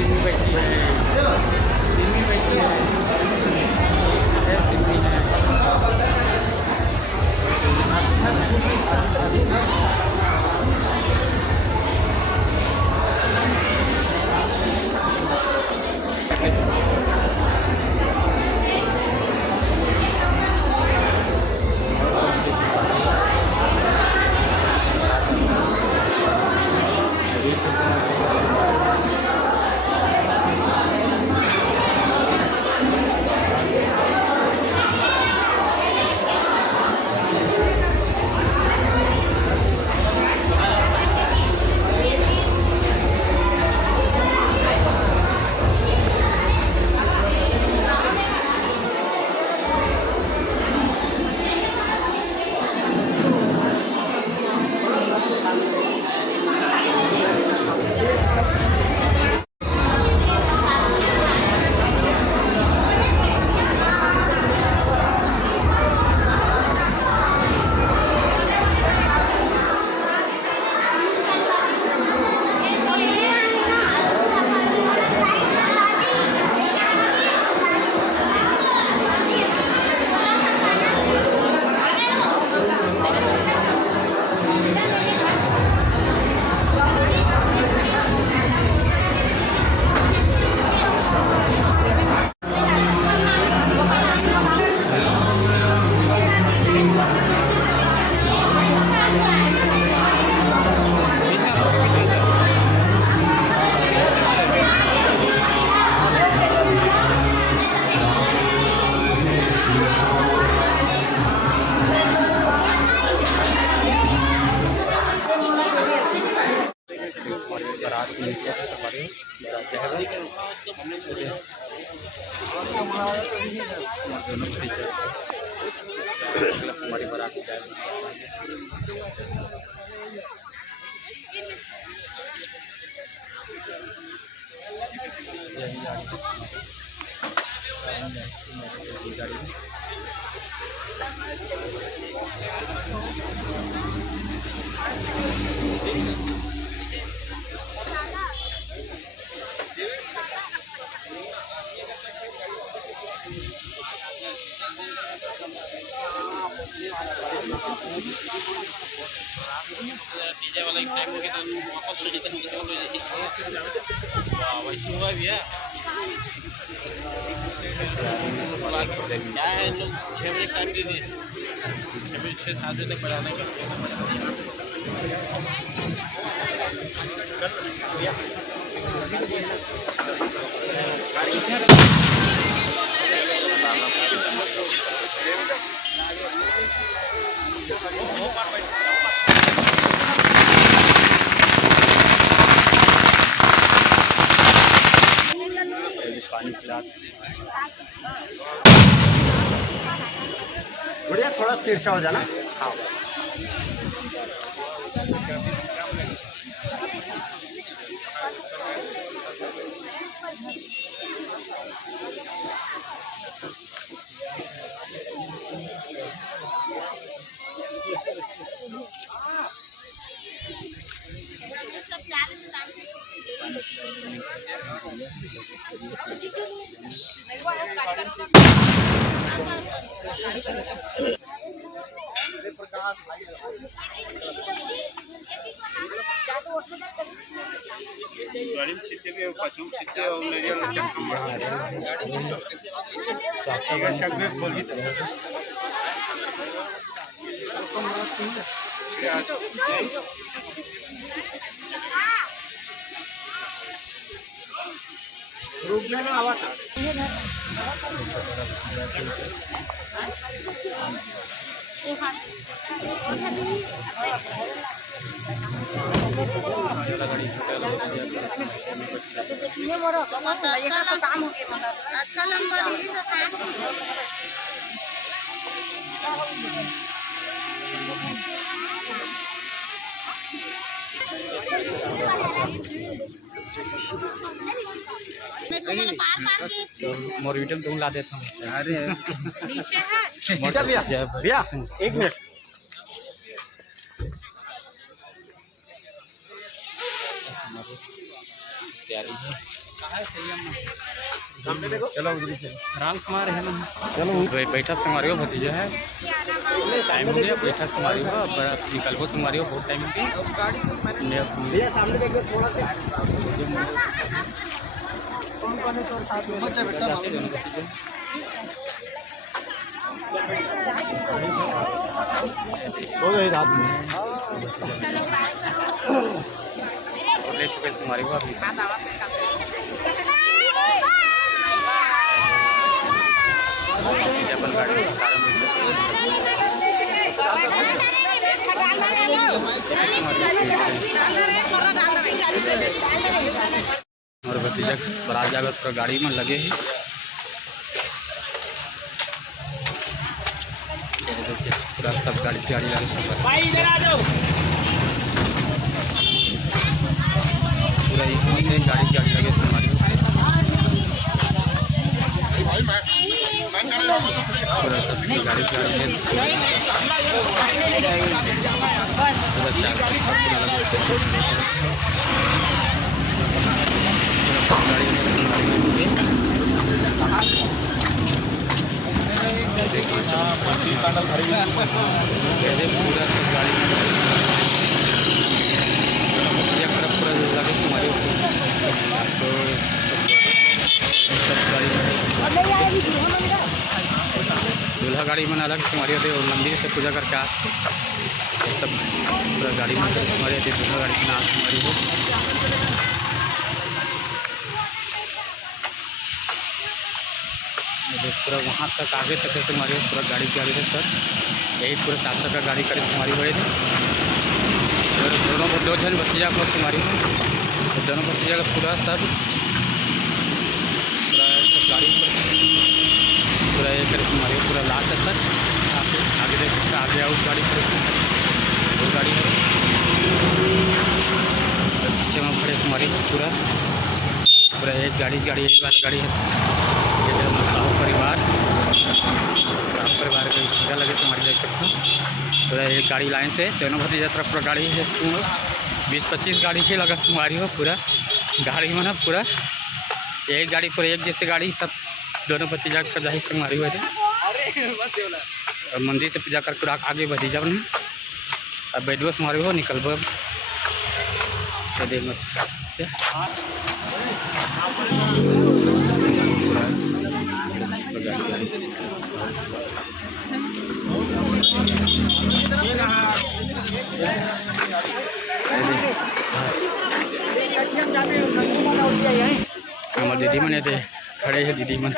सिमी बैठी है, सिमी बैठी है, सिमी है। हमारी बारात डीजे वाला एक टाइम हो गया था वापस से जितने हो गया वैसे हुआ भी है क्या है लोग 6 बजे टाइम दे दिए 6 बजे 6-7 बजे तक बढ़ाने का बढ़िया थोड़ा तिरछा हो जाना। हाँ में आवा था मोर वीडियो में ला देता हूँ। अरे नीचे है भैया भैया 1 मिनट तैयारी है। चलो राम कुमार है ना। चलो बैठा संगवारी हो भतीजा है, टाइम हो गया बैठा संगवारी हो, अब निकलबो संगवारी हो, बहुत टाइम हो गया। भैया सामने देखो थोड़ा सा हो गई रात में ले चुके संगवारी हो अभी। अपन गाड़ी में और भतीजा बरात जावे पूरा गाड़ी में लगे ही। पूरा सब गाड़ी लगे पूरा एक से गाड़ी लगे हमारी पूरा सब गाड़ी है पूरा सब गाड़ी पूरा लगे हमारी तो दूल्हा गाड़ी में अलग तुम्हारी होती है, मंदिर से पूजा करके आ ये सब पूरा गाड़ी में तुम्हारी होती है, दूल्हा गाड़ी की नाम तुम्हारी हो। पूरा वहाँ तक आगे तक है तुम्हारी पूरा गाड़ी है सर, यही पूरा 4 चक्का गाड़ी करे तुम्हारी हुए थे। दोनों को 2 जन भतीजा को तुम्हारी तो दोनों भतीजा का पूरा सब गाड़ी पूरा एक तुम्हारी पूरा लाल है सर, आगे देख सकते आगे उस गाड़ी पर वो गाड़ी है पीछे में खड़े तुम्हारी पूरा एक गाड़ी एक वाला गाड़ी है। ये साहू परिवार के पूजा लगे तुम्हारी देख सकते हो पूरा एक गाड़ी लाइन से दोनों भतीजा तरफ पूरा गाड़ी है 20-25 गाड़ी से लगा तुम्हारी हो पूरा गाड़ी में ना पूरा एक गाड़ी पूरा एक जैसे गाड़ी सब दोनों भतीजा का जाहिर से मारी हुए थे और मंदिर से पूजा कर पूरा आगे भतीजा ने अब बैठो से मारी हो निकलबो हमारे दीदी मने थे खड़े है दीदी मन